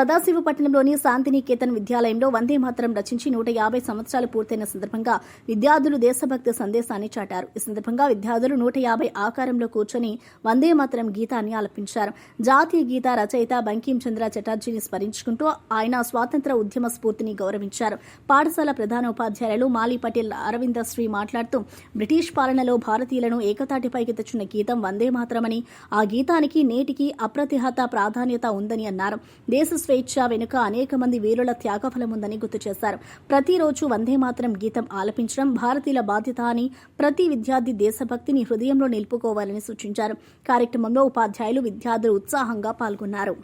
సదాశివపట్నంలోని శాంతినికేతన్ విద్యాలయంలో వందే మాతరం రచించి 150 సంవత్సరాలు పూర్తయిన సందర్భంగా విద్యార్థులు దేశభక్తి సందేశాన్ని చాటారు. ఈ సందర్భంగా విద్యార్థులు 150 ఆకారంలో కూర్చొని వందే మాతరం గీతాన్ని ఆలపించారు. జాతీయ గీత రచయిత బంకిం చంద్ర చటర్జీని స్మరించుకుంటూ ఆయన స్వాతంత్ర ఉద్యమ స్ఫూర్తిని గౌరవించారు. పాఠశాల ప్రధాన ఉపాధ్యాయులు మాలి పటేల్ అరవిందశ్రీ మాట్లాడుతూ బ్రిటిష్ పాలనలో భారతీయులను ఏకతాటిపైకి తెచ్చిన గీతం వందే మాతరమని, ఆ గీతానికి నేటికి అప్రతిహత ప్రాధాన్యత ఉందని అన్నారు. దేశ స్వేచ్ఛ వెనుక అనేక మంది వీరుల త్యాగఫలం ఉందని గుర్తు చేశారు. ప్రతిరోజు వందే మాతరం గీతం ఆలపించడం భారతీయుల బాధ్యత అని, ప్రతి విద్యార్థి దేశభక్తిని హృదయంలో నిలుపుకోవాలని సూచించారు. కార్యక్రమంలో ఉపాధ్యాయులు, విద్యార్థులు ఉత్సాహంగా పాల్గొన్నారు.